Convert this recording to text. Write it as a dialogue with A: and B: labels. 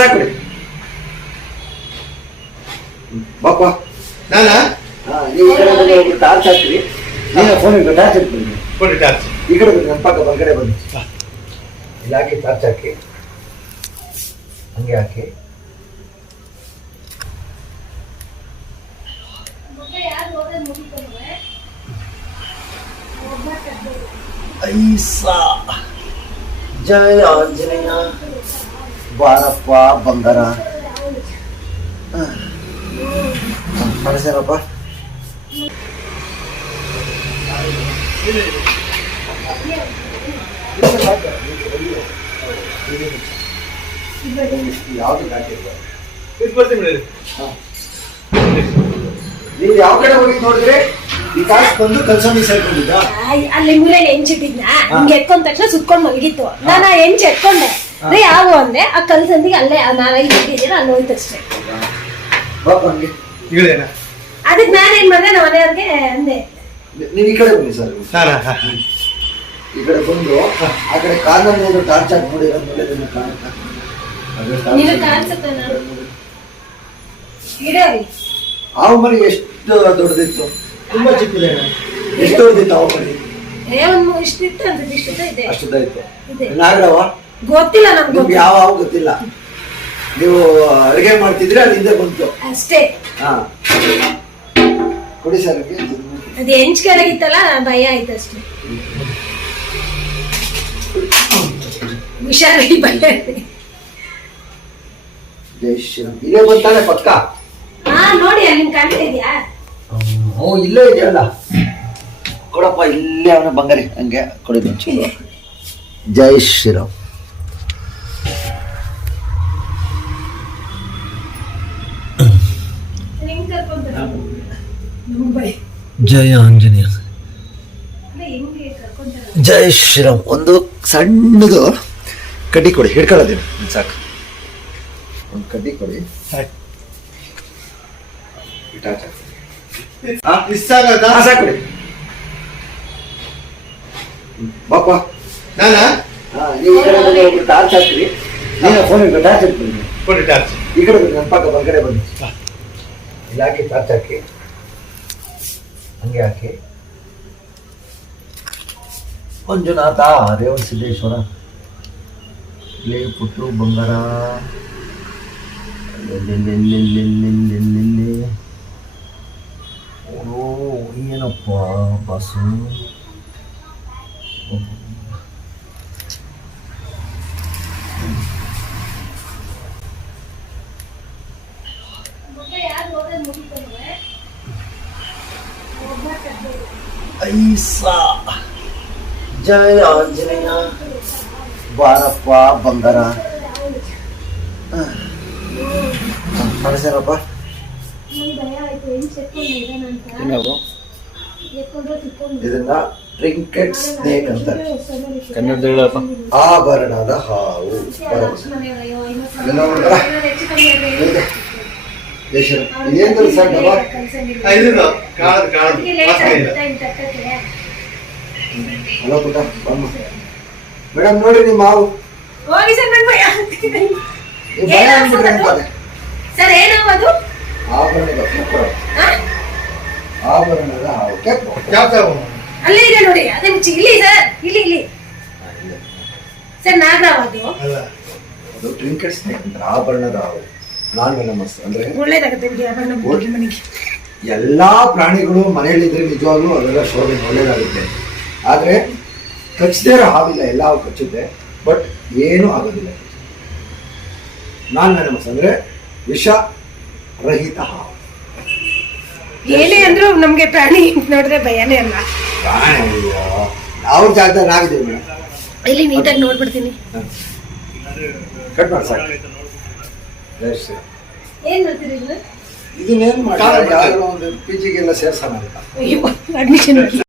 A: ಸಾಕು. ಬಾಪ
B: ನಾನಾ?
A: ನೀವು ಈ ಕಡೆ ಬಂದು ಟಾರ್ಚ್ ಹಾಕ್ರಿ. ನೀನು ಫೋನ್ ಇಟ್ಟು ಟಾರ್ಚ್ ಇಟ್ಬಿಡಿ
B: ಕೊಡಿ ಟಾರ್ಚ್
A: ಈ ಕಡೆ ಬನ್ನಿ ನನ್ನ ಪಕ್ಕ ಹೊರಗಡೆ ಬನ್ನಿ ಇಲ್ಲಿ ಹಾಕಿ ಟಾರ್ಚ್ ಹಾಕಿ. ಹಂಗೆ ಹಾಕಿ. ಐಸಾ. ಜಯ ಆಂಜನೇಯ. ಬಾರಪ್ಪ ಬಂಗಾರ. ಮನಸ್ಸೇನಪ್ಪ ನೀವ್ ಯಾವ ಕಡೆ ಹೋಗಿ ನೋಡಿದ್ರೆ? ಈ ಕಾಸು ಬಂದು ಕಲ್ಸೋಣಿ ಸೇರ್ಕೊಂಡಿದ್ದ
C: ಆಯ್, ಅಲ್ಲಿ ಮೂಲೆಯಲ್ಲಿ ಹೆಂಚಿಟ್ಟಿದ್ನ ಹಿಂಗೆ ಎತ್ಕೊಂಡ ತಕ್ಷಣ ಸುತ್ಕೊಂಡ್ ಮಲಗಿತ್ತು. ನಾನು ಹೆಂಚ್ ಎತ್ಕೊಂಡೆ ರೀ ಯಾವ ಅಂದೆ ಆ ಕಲ್ಸಂದಿಗೆ ಅಲ್ಲೇ ನಾನು ಐದು ಇಟ್ಟಿದ್ದೀರ ಅಲ್ಲಿ ಹೋಯ್ತು ಅಷ್ಟೇ ಅದಕ್ಕೆ ನಾನೇನ್ ಮಾಡಿದೆ ನಮ್ಮ ಮನೆಯವ್ರಿಗೆ ಅಂದೆ.
A: ನೀವು ಈ ಕಡೆ ಬನ್ನಿ ಸರ್.
B: ಹಾ.
A: ಈ ಕಡೆ ಬಂದು ಆ ಕಡೆ ಕಾರ್ನಲ್ಲಿ ಏನಾದ್ರು ಟಾರ್ಚ್ ಹಾಕಿ ನೋಡಿ ಒಳ್ಳೆದನ್ನ ಕಾಣುತ್ತಾ. ಅದೇ torch
C: ನಿನಗೆ
A: ಹಾಕಿ.
C: ಕಾಣಿಸುತ್ತೆ ನಾನು? ಇಡೋರಿ.
A: ಹಾವು ಮರಿ ಎಷ್ಟು ದೊಡ್ಡದಿತ್ತು?
B: ತುಂಬಾ ಚಿಕ್ಕದೇ
A: ಎಷ್ಟು ದೊಡ್ಡದಿತ್ತು ಹಾವು ಮರಿ ಅಷ್ಟುದ್ದ ಇತ್ತು. ನಾಗರವ?
C: ಗೊತ್ತಿಲ್ಲ ನಮ್ಗೆ
A: ನಿಮ್ಗೆ ಯಾವ ಗೊತ್ತಿಲ್ಲ. ನೀವು ಅಡುಗೆ ಮಾಡ್ತಿದ್ರೆ ಅಲ್ಲಿಂದ ಬಂತು?
C: ಅಷ್ಟೇ.
A: ಹಾ. ಕೊಡಿ ಸರ್
C: ಅದು ಹೆಂಚ್ ಕೆಳಗಿತ್ತಲ್ಲ ಭಯ ಆಯ್ತು ಅಷ್ಟೇ. ಹುಷಾರಾಗಿ ಭಯ
A: ಜೈ ಶ್ರೀರಾಮ್ ಇಲ್ಲೇ ಬಂತಾನೆ ಪಕ್ಕ?
C: ಹಾ ನೋಡಿ ಅಲ್ಲಿ ನಿಮ್ಗೆ ಕಾಣ್ತಾ ಇದೆಯಾ?
A: ಓ ಇಲ್ಲೇ ಇದೆಯಲ್ಲ? ಕೊಡಪ್ಪ ಇಲ್ಲೇ ಅವನ ಬಂಗಾರಿ ಹಂಗೆ ಕೊಡಿ ಜೈ ಶ್ರೀರಾಮ್ ಜಯ ಆಂಜನೇಯ. ಜೈ ಶ್ರೀರಾಮ್. ಒಂದು ಸಣ್ಣದು ಕಡ್ಡಿ ಕೊಡಿ ಹಿಡ್ಕೊಳ್ಳೋದೇನು? ಸಾಕು. ಒಂದು ಕಡ್ಡಿ ಕೊಡಿ. ಸಾಕು ಕೊಡಿ. ಬಾಪ
B: ನಾನಾ?
A: ಹಾ, ನೀವು ಕಡೆ ಬಂದು ಟಾರ್ಚ್ ಹಾಕ್ರಿ ನೀನು ಟಾರ್ಚ್ ಇಟ್ಬಿಡಿ
B: ಕೊಡಿ ಟಾರ್ಚ್
A: ಈ ಕಡೆ ಬಂದು ನನ್ನ ಪಕ್ಕ ಹೊರಗಡೆ ಬನ್ನಿ ಇಲ್ಲಿ ಹಾಕಿ ಟಾರ್ಚ್ ಹಾಕಿ. ಹಂಗೆ ಹಾಕಿ. ಮಂಜುನಾಥ ರೇವಣ ಸಿದ್ದೇಶ್ವರ. ಲೇ ಪುಟ್ಟು ಬಂಗಾರ. ಓ ಏನಪ್ಪ ಬಸ್ಸು ಐಸಾ. ಜಯ ಆಂಜನೇಯ ಬಾರಪ್ಪ ಬಂಗಾರ.
C: ತಿಕ್ಕೊಂಡು
A: ಇದನ್ನ ಟ್ರಿಂಕೆಟ್ ಸ್ನೇಕ್ ಅಂತಾರೆ
B: ಕನ್ನಡದಲ್ಲಿ ಹೇಳಪ್ಪ.
A: ಆಭರಣದ ಹಾವು. ಏನ್ ಏನೋ ಒಂಥರ ಇದೆ. ಜೈ ಶ್ರೀರಾಮ್. ಇದೇನ್ ಕೆಲಸ ಡಬ್ಬ
B: ಆ, ಇದು ಕಾಳದ್ ಕಾಳದ್ ವಾಸನೆ ಇಲ್ಲ
A: ಹಲೋ ಪುಟ್ಟ. ಬಮ್ಮ ಮೇಡಮ್ ನೋಡಿ ನಿಮ್ಮ ಹಾವು.
C: ಹೋಗಿ ಸರ್ ನನ್ ಭಯ ಆಗ್ತಿದೆ.
A: ನೀವು ಭಯ ಅಂತಾರೆ
C: ಸರ್ ಏನು ಅದು?
A: ಆಭರಣದ ಕೆಂಪು.
C: ಹಾ?
A: ಆಭರಣದ ಹಾವು. ಕೆಂಪು
B: ತರ
C: ಅಲ್ಲೇ ಇದೆ ನೋಡಿ. ಅದೇ ಮುಚ್ಚಿ. ಇಲ್ಲಿ ಸರ್. ಇಲ್ಲಿ ಇಲ್ಲಿ. ಸರ್ ನಾಗರಾವ್ ಅದು.
B: ಅಲ್ಲ.
A: ಅದು ಟ್ರಿಂಕೆಟ್ಸ್ ಅಂದ್ರೆ ಆಭರಣದ ಹಾವು. ನಾನ್ ವೆನಮಸ್ ಅಂದ್ರೆ
C: ಒಳ್ಳೇದಾಗುತ್ತೆ ಬಿಡಿ ಆಭರಣ
A: ಹೋಗಿ ಮನೆಗೆ. ಎಲ್ಲಾ ಪ್ರಾಣಿಗಳು ಮನೆಯಲ್ಲಿದ್ರೆ ನಿಜವಾಗ್ಲೂ ಅದೆಲ್ಲ ಶೋಭೆ ಒಳ್ಳೇದಾಗುತ್ತೆ. ಆದ್ರೆ ಕಚ್ಚದೇ ಇರೋ ಹಾವಿಲ್ಲ ಎಲ್ಲ ಹಾವು ಕಚ್ಚುತ್ತೆ ಬಟ್ ಏನೂ ಆಗೋದಿಲ್ಲ. ನಾನು ವೆನಮಸ್ ಅಂದ್ರೆ ವಿಷ ರಹಿತ ಹಾವು.
C: ಏನೇ ಅಂದ್ರೂ ನಮ್ಗೆ ಪ್ರಾಣಿ ನೋಡಿದ್ರೆ ಭಯನೇ ಅಲ್ಲ.
A: ಪ್ರಾಣಿ ಅಯ್ಯೋ ಅವ್ರ ಜಾಗದಲ್ಲಿ ಆಗಿದ್ದೀವಿ ಮೇಡಮ್
C: ಇಲ್ಲಿ ನೀಟಾಗಿ ನೋಡ್ಬಿಡ್ತೀನಿ.
A: ಕಟ್ ಮಾಡಿ ಸಾಕು. ಶ್ರೀ
C: ಏನ್ ಮಾಡ್ತೀರಿ ಇದನ್ನ?
A: ಇದನ್ನೇನು ಮಾಡಿ ಒಂದು ಪಿ ಜಿಗೆಲ್ಲ ಸೇರ್ಸೋಣ
C: ಅಡ್ಮಿಷನ್